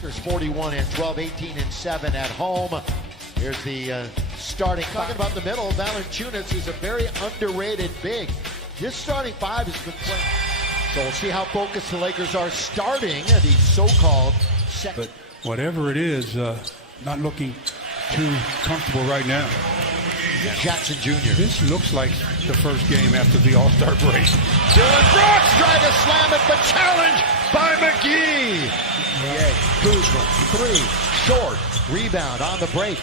There's 41-12, 18-7 at home. Here's the starting. Talking about the middle, Valanciunas is a very underrated big. This starting five has been playing. So we'll see how focused the Lakers are starting the so-called second. But whatever it is, not looking too comfortable right now. Jackson Jr. This looks like the first game after the All-Star break. Dillon Brooks tried to slam it, but challenged by McGee. Kuzma, three, short, rebound on the break.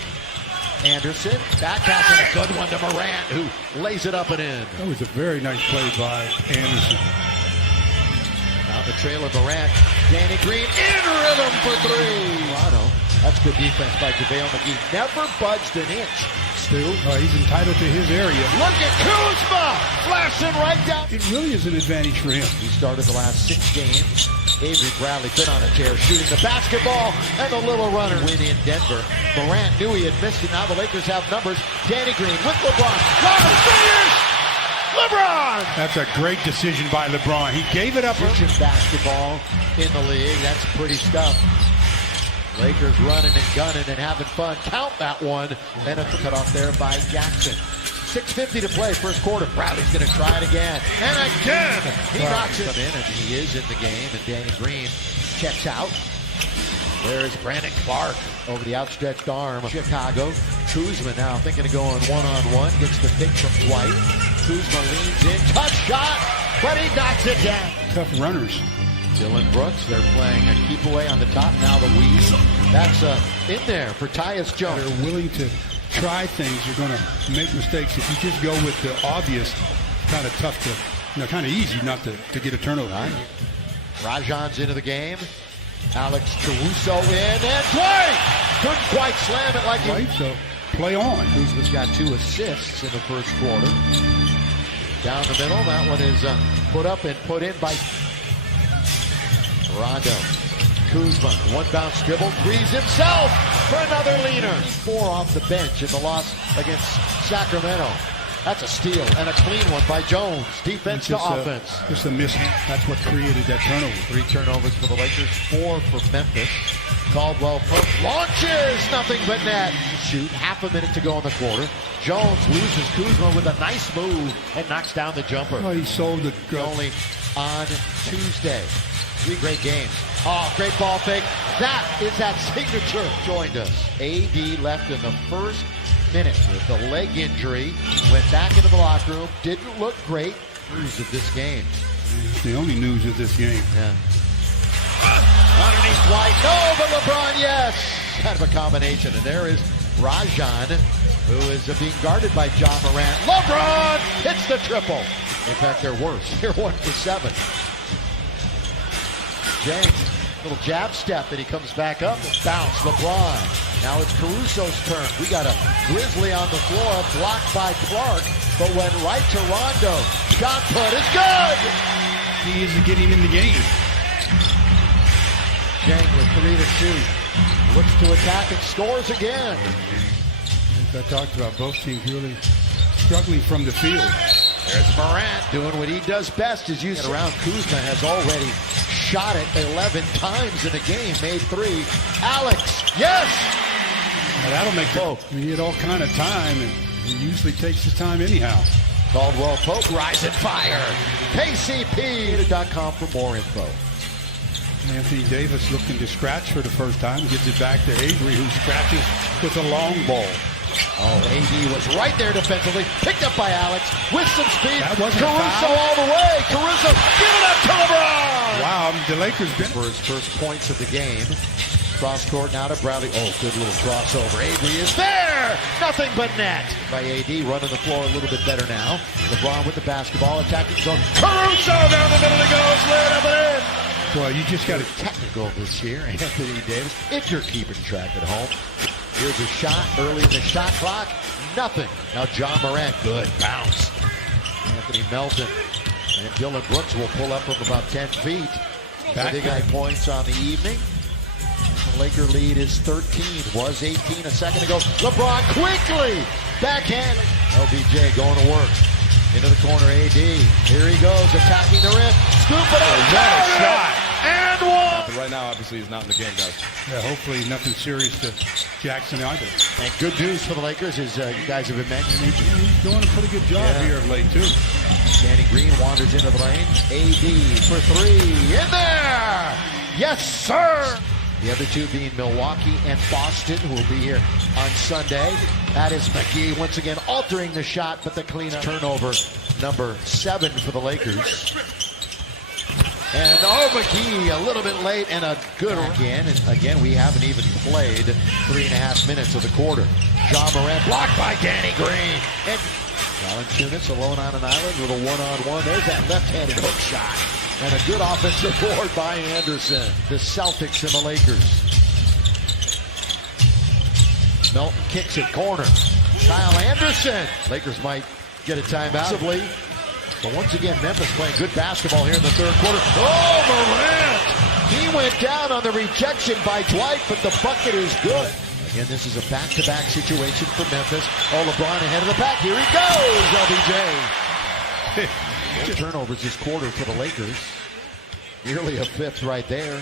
Anderson, back pass and a good one to Morant, who lays it up and in. That was a very nice play by Anderson. Now the trail of Morant, Danny Green in rhythm for three. Toronto, that's good defense by JaVale McGee. Never budged an inch. Stu. He's entitled to his area. Look at Kuzma, flashing right down. It really is an advantage for him. He started the last 6 games. Avery Bradley been on a tear, shooting the basketball, and the little runner win in Denver. Morant knew he had missed it. Now the Lakers have numbers. Danny Green with LeBron. Finish! LeBron! That's a great decision by LeBron. He gave it up. Basketball in the league. That's pretty stuff. Lakers running and gunning and having fun. Count that one. And a cut off there by Jackson. 6:50 to play, first quarter. Bradley's going to try it again. And again! He knocks it in, and he is in the game. And Danny Green checks out. There's Brandon Clark over the outstretched arm. Chicago. Kuzma now thinking of going one-on-one. Gets the pick from Dwight. Kuzma leans in. Tough shot, but he knocks it down. Tough runners. Dillon Brooks, they're playing a keep away on the top. Now the weave. That's in there for Tyus Jones. They're willing to try things. You're going to make mistakes. If you just go with the obvious, kind of tough to, kind of easy not to get a turnover. Right. Rajon's into the game. Alex Caruso in, and Dwight couldn't quite slam it like he. Right, so play on. Kuzma's got 2 assists in the first quarter. Down the middle, that one is put up and put in by Rondo. Kuzma, one bounce dribble, frees himself for another leaner. 4 off the bench in the loss against Sacramento. That's a steal and a clean one by Jones. Defense to offense. Just a mishap. That's what created that turnover. 3 turnovers for the Lakers, 4 for Memphis. Caldwell Pope launches, nothing but net. Shoot, half a minute to go in the quarter. Jones loses Kuzma with a nice move and knocks down the jumper. He sold the only on Tuesday. 3 great games. Oh, great ball fake. That is that signature. Joined us. AD left in the first minute with the leg injury. Went back into the locker room. Didn't look great. News of this game. It's the only news of this game. Yeah. Underneath White. No, but LeBron, yes. Kind of a combination. And there is Rajon, who is being guarded by John Morant. LeBron hits the triple. In fact, they're worse. They're 1 for 7. James, little jab step, and he comes back up and bounce. LeBron. Now it's Caruso's turn. We got a Grizzly on the floor, blocked by Clark, but went right to Rondo. Shot put is good. He isn't getting in the game. James with 3 to shoot. Looks to attack and scores again. As I talked about, both teams really struggling from the field. There's Morant doing what he does best, is use around. Kuzma has already shot it 11 times in a game, made 3. Alex, yes! Now that'll make Pope. He had all kind of time, and he usually takes his time anyhow. Caldwell Pope, rise and fire. KCP.com for more info. Anthony Davis looking to scratch for the first time. Gives it back to Avery, who scratches with a long ball. Oh, AD was right there defensively. Picked up by Alex with some speed. That wasn't Caruso all the way. Caruso, give it up to LeBron. Wow, the Lakers been for his first points of the game. Cross court now to Bradley. Oh, good little crossover. Avery is there. Nothing but net. By AD, running the floor a little bit better now. LeBron with the basketball, attacking zone. Caruso down the middle he goes. Lay it up and in. Well, you just got to technical this year, Anthony Davis. If you're keeping track at home. Here's a shot early in the shot clock. Nothing. Now John Morant, good bounce. Anthony Melton and Dillon Brooks will pull up from about 10 feet. Big high points on the evening. The Laker lead is 13. Was 18 a second ago. LeBron quickly backhand. LBJ going to work. Into the corner, AD. Here he goes, attacking the rim. Scoop it up. What a shot. And one. But right now, obviously, he's not in the game, guys. Yeah, hopefully nothing serious to Jackson either. And good news for the Lakers is you guys have been mentioning. He's doing a pretty good job here of late, too. Danny Green wanders into the lane. AD for three. In there! Yes, sir! The other two being Milwaukee and Boston, who will be here on Sunday. That is McGee once again altering the shot, but the cleanup. Turnover number 7 for the Lakers. And McGee a little bit late and a good again. And again, we haven't even played 3.5 minutes of the quarter. Ja Morant blocked by Danny Green. And Valanciunas alone on an island with a one-on-one. There's that left-handed hook shot. And a good offensive board by Anderson. The Celtics and the Lakers. Melton kicks it corner. Kyle Anderson. Lakers might get a timeout. But once again, Memphis playing good basketball here in the third quarter. Oh, Morant! He went down on the rejection by Dwight, but the bucket is good. Again, this is a back-to-back situation for Memphis. Oh, LeBron ahead of the pack. Here he goes, LBJ. Turnovers this quarter for the Lakers. Nearly a 5th right there.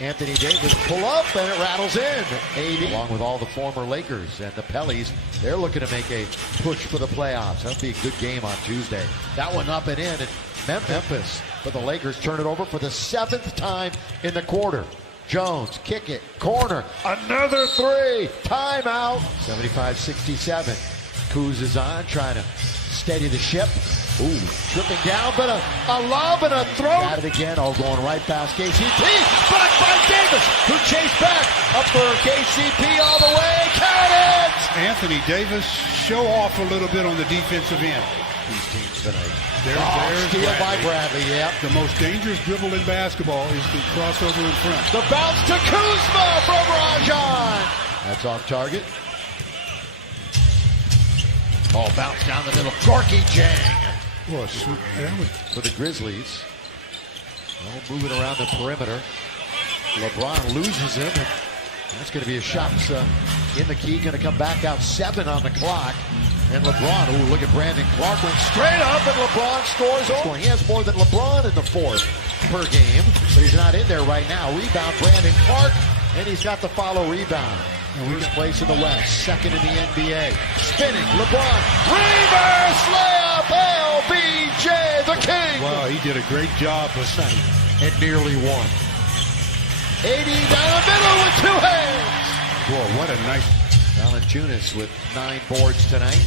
Anthony Davis pull up and it rattles in. AD, along with all the former Lakers and the Pellies, they're looking to make a push for the playoffs. That'll be a good game on Tuesday. That one up and in at Memphis. But the Lakers turn it over for the 7th time in the quarter. Jones, kick it, corner, another three, timeout. 75-67. Kuz is on, trying to steady the ship. Ooh, tripping down, but a lob and a throw. Got it again, going right past KCP. Blocked by Davis, who chased back. Up for KCP all the way, count it! Anthony Davis, show off a little bit on the defensive end. These teams tonight. There's steal by Bradley, yep. The most dangerous dribble in basketball is the crossover in front. The bounce to Kuzma from Rajon. That's off target. Oh, bounce down the middle. Gorky Jang. Boy, for the Grizzlies. Well, moving around the perimeter. LeBron loses him. And that's going to be a shot in the key. Going to come back out 7 on the clock. And LeBron, ooh, look at Brandon Clark, went straight up, and LeBron scores. He has more than LeBron in the 4th per game, but he's not in there right now. Rebound, Brandon Clark, and he's got the follow rebound. First place in the West, 2nd in the NBA. Spinning, LeBron, reverse layup, LBJ, the king. Wow, he did a great job last night. And nearly won. 80 down the middle with 2 hands. Boy, what a nice... Valanciunas with 9 boards tonight.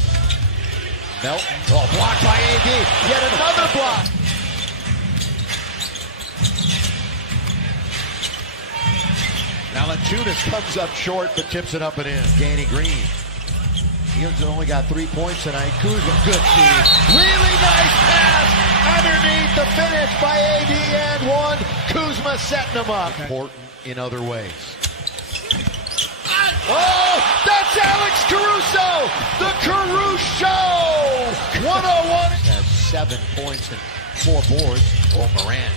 Melton, blocked by AD. Yet another block. Valanciunas comes up short, but tips it up and in. Danny Green. He's only got 3 points tonight. Kuzma, good feed. Really nice pass underneath the finish by AD and 1. Kuzma setting him up. Important in other ways. Oh, that's Alex Caruso! The Caruso! 101. Has 7 points and 4 boards. Oh, Morant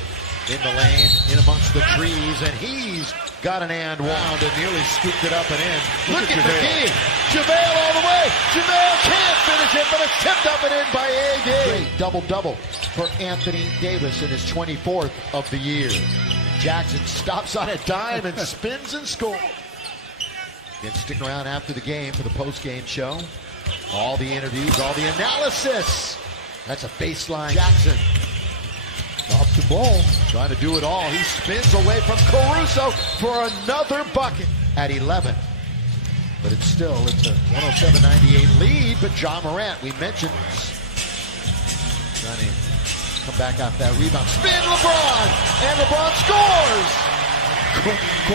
in the lane, in amongst the trees, and he's got an and wound and nearly scooped it up and in. Look at McGee. JaVale all the way. JaVale can't finish it, but it's tipped up and in by AD. Great double-double for Anthony Davis in his 24th of the year. Jackson stops on a dime and spins and scores. And stick around after the game for the post-game show. All the interviews, all the analysis. That's a baseline. Jackson off the ball, trying to do it all. He spins away from Caruso for another bucket at 11. But it's a 107-98 lead. But Ja Morant, we mentioned, trying to come back off that rebound. Spin LeBron, and LeBron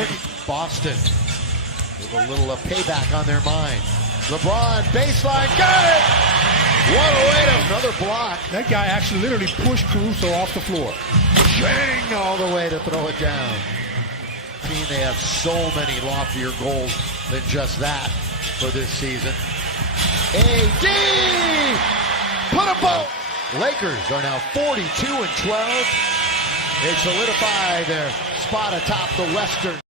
scores. Boston. With a little payback on their mind. LeBron, baseline, got it! What a way to another block. That guy actually literally pushed Caruso off the floor. Bang, all the way to throw it down. Team, they have so many loftier goals than just that for this season. AD! Put a ball! Lakers are now 42-12. They solidify their spot atop the Western.